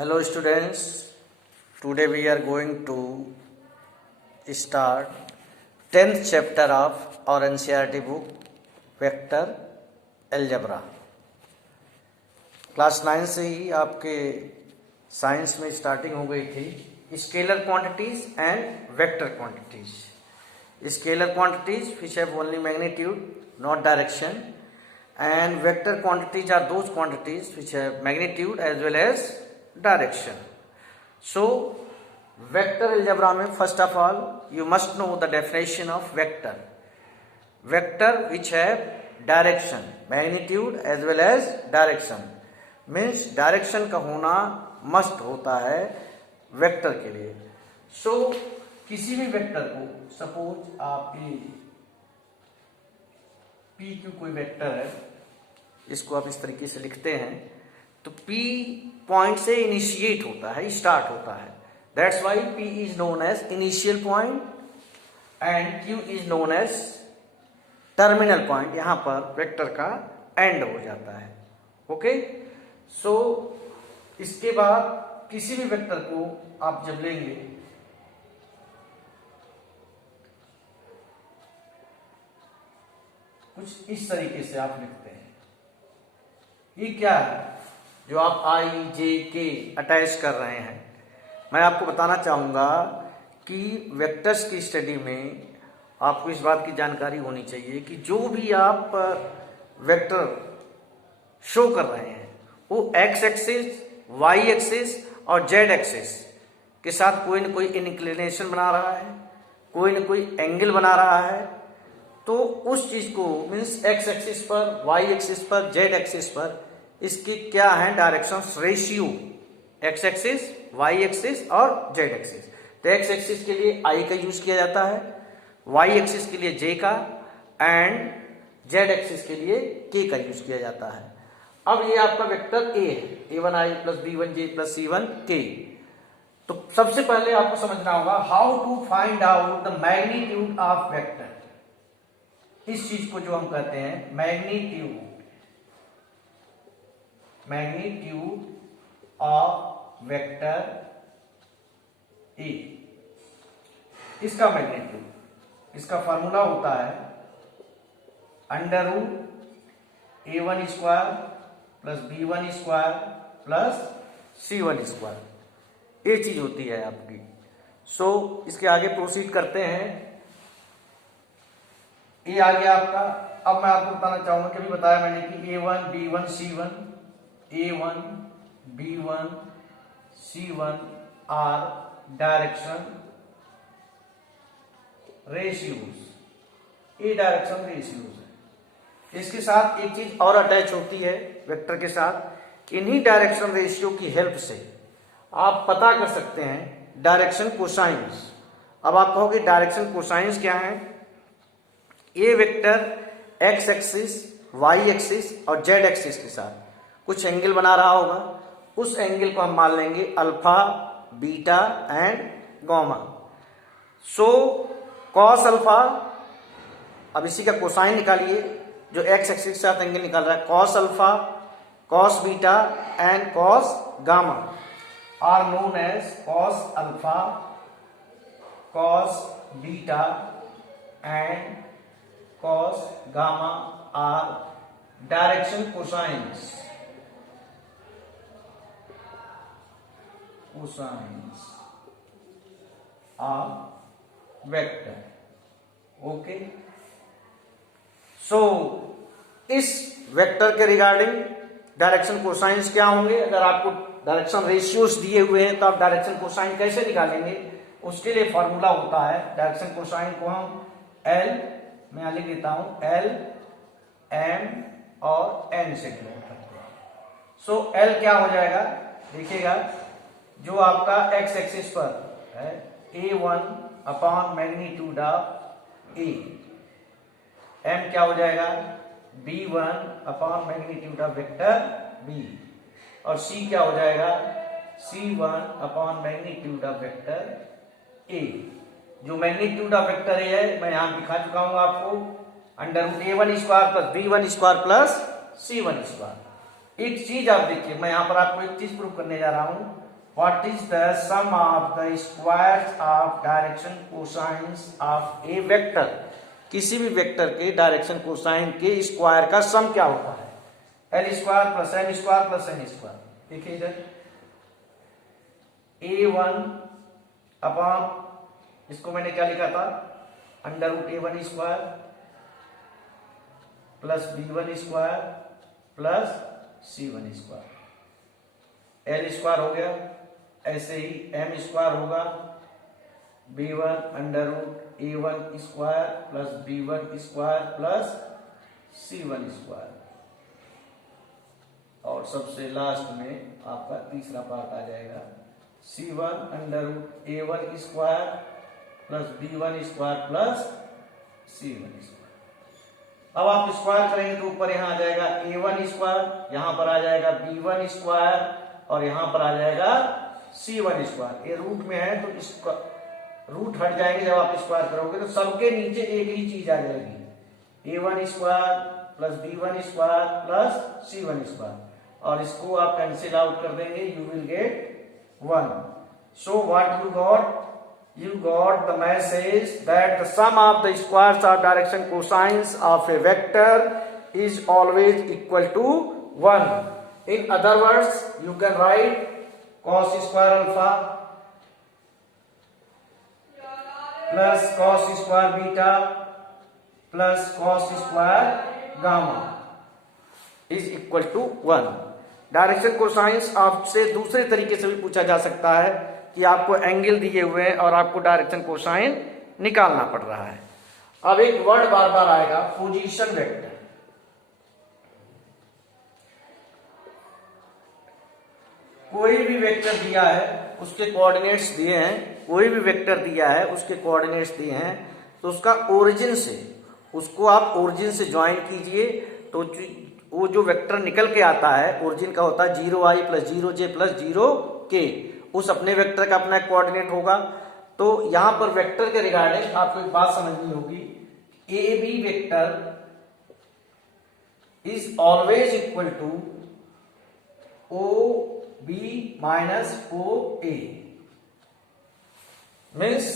Hello students, today we are going to start 10th chapter of our NCERT book Vector Algebra। Class 9 से ही आपके science में starting हो गई थी scalar quantities and vector quantities. Scalar quantities which have only magnitude not direction and vector quantities are those quantities which have magnitude as well as direction. So vector algebra में first of all you must know the definition of vector. Vector which have direction, magnitude as well as direction means direction का होना must होता है vector के लिए। So किसी भी vector को सपोज आप P क्यू कोई वेक्टर है, इसको आप इस तरीके से लिखते हैं तो P पॉइंट से इनिशिएट होता है, स्टार्ट होता है। That's why P is known as initial point and Q is known as terminal point. यहां पर वेक्टर का एंड हो जाता है। ओके, सो इसके बाद किसी भी वेक्टर को आप जब लेंगे कुछ इस तरीके से आप लिखते हैं। ये क्या है जो आप आई जे के अटैच कर रहे हैं? मैं आपको बताना चाहूंगा कि वेक्टर्स की स्टडी में आपको इस बात की जानकारी होनी चाहिए कि जो भी आप वेक्टर शो कर रहे हैं वो एक्स एक्सिस, वाई एक्सिस और जेड एक्सिस के साथ कोई न कोई इंक्लिनेशन बना रहा है, कोई न कोई एंगल बना रहा है। तो उस चीज को मीन्स एक्स एक्सिस पर, वाई एक्सिस पर, जेड एक्सिस पर इसकी क्या है directions ratio, X axis, Y axis और जेड एक्सिस। तो एक्स एक्सिस के लिए आई का यूज किया जाता है, वाई एक्सिस के लिए जे का एंड जेड एक्सिस के लिए के का यूज किया जाता है। अब ये आपका वेक्टर ए है, a1i plus b1j plus c1k। तो सबसे पहले आपको समझना होगा how to find out the magnitude of vector. इस चीज को जो हम कहते हैं मैग्नीट्यूड ऑफ वेक्टर ए। इसका मैग्नीट्यूड, इसका फॉर्मूला होता है under root a1 square plus b1 square plus c1 square. ये चीज होती है आपकी। सो इसके आगे प्रोसीड करते हैं। ये आ गया आपका। अब मैं आपको बताना चाहूंगा कि अभी बताया मैंने कि a1 b1 c1, a1 b1 c1 are direction ratios. ये डायरेक्शन रेशियोज है। इसके साथ एक चीज और अटैच होती है वेक्टर के साथ। इन्हीं डायरेक्शन रेशियो की हेल्प से आप पता कर सकते हैं डायरेक्शन कोसाइंस। अब आप कहोगे डायरेक्शन कोसाइंस क्या है? ये vector X axis, Y axis और जेड एक्सिस के साथ कुछ एंगल बना रहा होगा। उस एंगल को हम मान लेंगे alpha, beta and gamma. So cos alpha, अब इसी का कोसाइन निकालिए जो एक्स एक्सिस के साथ एंगल निकाल रहा है। Cos alpha, cos beta and cos gamma are known as cos alpha, cos beta and cos gamma are direction cosines of vector। Okay, so इस वेक्टर के रिगार्डिंग डायरेक्शन कोसाइंस क्या होंगे? अगर आपको डायरेक्शन रेशियोज दिए हुए हैं तो आप डायरेक्शन कोसाइन कैसे निकालेंगे? उसके लिए फॉर्मूला होता है डायरेक्शन कोसाइन को हम एल, मैं यहां लिख देता हूं एल, एम और एन से डिनोट करते हैं। सो एल क्या हो जाएगा? देखिएगा जो आपका एक्स एक्सिस पर है a1 upon magnitude of a. M क्या हो जाएगा? b1 upon magnitude of vector b। और c क्या हो जाएगा? c1 upon magnitude of vector a। जो मैग्नीट्यूड ऑफ वेक्टर ए है मैं यहां दिखा चुका हूं आपको, under root a1 square plus b1 square plus c1 square. एक चीज आप देखिए, मैं यहां पर आपको एक चीज प्रूव करने जा रहा हूं what is the sum of the squares of direction cosines of a vector. किसी भी वेक्टर के डायरेक्शन कोसाइन के स्क्वायर का सम क्या होता है? L square plus n square plus n square. देखिए इधर A1 अपॉन, इसको मैंने क्या लिखा था, under root A1 square plus B1 square plus C1 square. L square हो गया, ऐसे ही M स्क्वायर होगा B1 under root A1 square plus B1 square plus C1 square. और सबसे लास्ट में आपका तीसरा पार्ट आ जाएगा C1 under root A1 square plus B1 square plus C1 square. अब आप स्क्वायर करेंगे तो ऊपर यहां आ जाएगा A1 स्क्वायर, यहां पर आ जाएगा B1 स्क्वायर और यहां पर आ जाएगा C1 स्क्वायर। ये रूट में है तो इसका रूट हट जाएंगे, जब आप स्क्वायर करोगे तो सबके नीचे एक ही चीज आ जाएगी, A1 square plus B1 square plus C1 square. और इसको आप कैंसिल आउट कर देंगे, you will get 1. So what you got? You got the message that the sum of the squares of direction cosines of a vector is always equal to 1. In other words, you can write cos square alpha plus cos square beta plus cos square gamma is equal to 1. Direction cosines आपसे दूसरे तरीके से भी पूछा जा सकता है कि आपको एंगल दिए हुए हैं और आपको डायरेक्शन कोसाइन निकालना पड़ रहा है। अब एक वर्ड बार बार आएगा, पोजीशन वेक्टर। कोई भी वेक्टर दिया है, उसके कोऑर्डिनेट्स दिए हैं, कोई भी वेक्टर दिया है, उसके कोऑर्डिनेट्स दिए हैं, तो उसका ओरिजिन से, उसको आप ओरिजिन से ज्वाइन कीजिए तो वो जो वेक्टर निकल के आता है ओरिजिन का होता है 0i plus 0j plus 0k। उस अपने वेक्टर का अपना कोऑर्डिनेट होगा। तो यहां पर वेक्टर के रिगार्डिंग आपको एक बात समझनी होगी, A B vector is always equal to O B minus O A. Means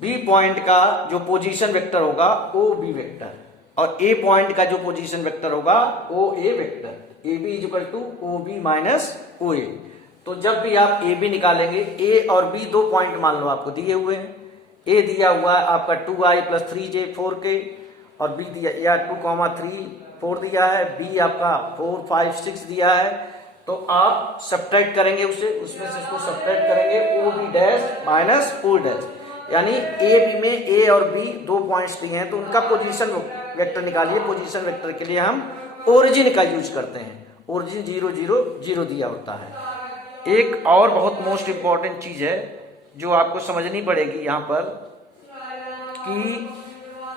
B point का जो पोजीशन वेक्टर होगा ओ बी वेक्टर और ए पॉइंट का जो पोजीशन वेक्टर होगा O A vector. A B is equal to O B minus O A. तो जब भी आप ए बी निकालेंगे, ए और बी दो पॉइंट मान लो आपको दिए हुए हैं। ए दिया हुआ है आपका 2i प्लस 3j 4k और बी दिया या 2,3 4 दिया है, बी आपका 4 5 6 दिया है। तो आप सब्ट्रैक्ट करेंगे उसमें से इसको सब्ट्रैक्ट करेंगे O B dash minus O dash, यानी ए बी में ए और बी दो पॉइंट्स दिए हैं तो उनका पोजीशन वेक्टर निकालिए। पोजीशन वेक्टर के लिए हम ओरिजिन का यूज करते हैं, ओरिजिन 0 0 0 दिया होता है। एक और बहुत मोस्ट इंपॉर्टेंट चीज है जो आपको समझनी पड़ेगी यहां पर कि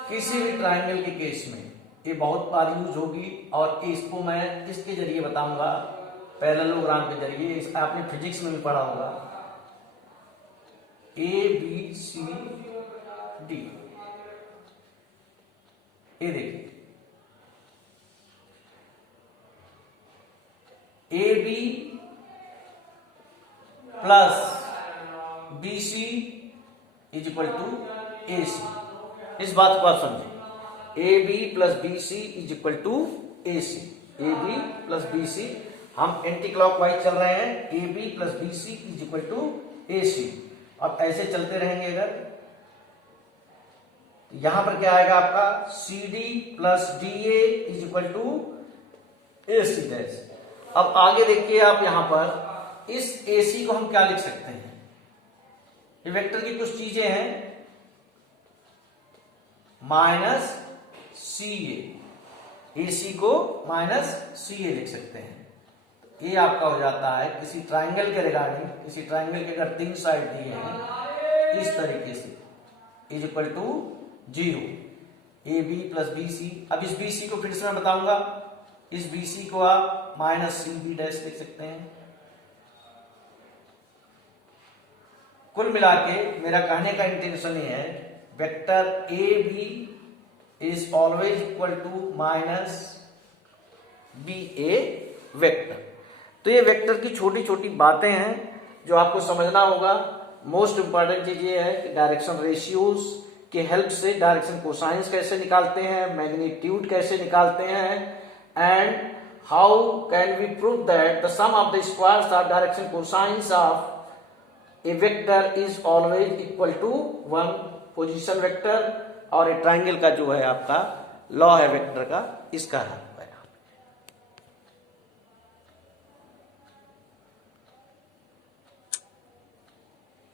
किसी भी ट्राइंगल के केस में ये बहुत बार यूज होगी और इसको मैं किसके जरिए बताऊंगा, पैरेललोग्राम के जरिए। आपने फिजिक्स में भी पढ़ा होगा, ए बी सी डी। ये देखिए A B plus B C is equal to A C. इस बात को आप समझे, A B plus B C is equal to A C. A B plus B C, हम एंटी क्लॉकवाइज चल रहे हैं, A B plus B C is equal to A C. अब ऐसे चलते रहेंगे अगर, यहां पर क्या आएगा आपका C D plus D A is equal to A C dash. अब आगे देखिए आप यहां पर इस ए सी को हम क्या लिख सकते हैं, ये वेक्टर की कुछ चीजें हैं, माइनस सी ए सी को माइनस सी ए लिख सकते हैं। ये आपका हो जाता है किसी ट्राइंगल के रिगार्डिंग, किसी ट्राइंगल के अगर 3 साइड दिए हैं इस तरीके से is equal to 0, A B plus B C. अब इस बी सी को फिर से मैं बताऊंगा, इस बी सी को आप माइनस सी बी डैश लिख सकते हैं। कुल मिला के मेरा कहने का इंटेंशन ये है, vector A B is always equal to minus B A vector. तो ये वेक्टर की छोटी छोटी बातें हैं जो आपको समझना होगा, मोस्ट इंपॉर्टेंट चीज ये है कि डायरेक्शन रेशियोज के हेल्प से डायरेक्शन कोसाइंस कैसे निकालते हैं, मैग्नीट्यूड कैसे निकालते हैं, and how can we prove that the sum of the squares of direction cosines of a vector is always equal to one position vector, और ए ट्राइंगल का जो है आपका लॉ है वेक्टर का, इसका है।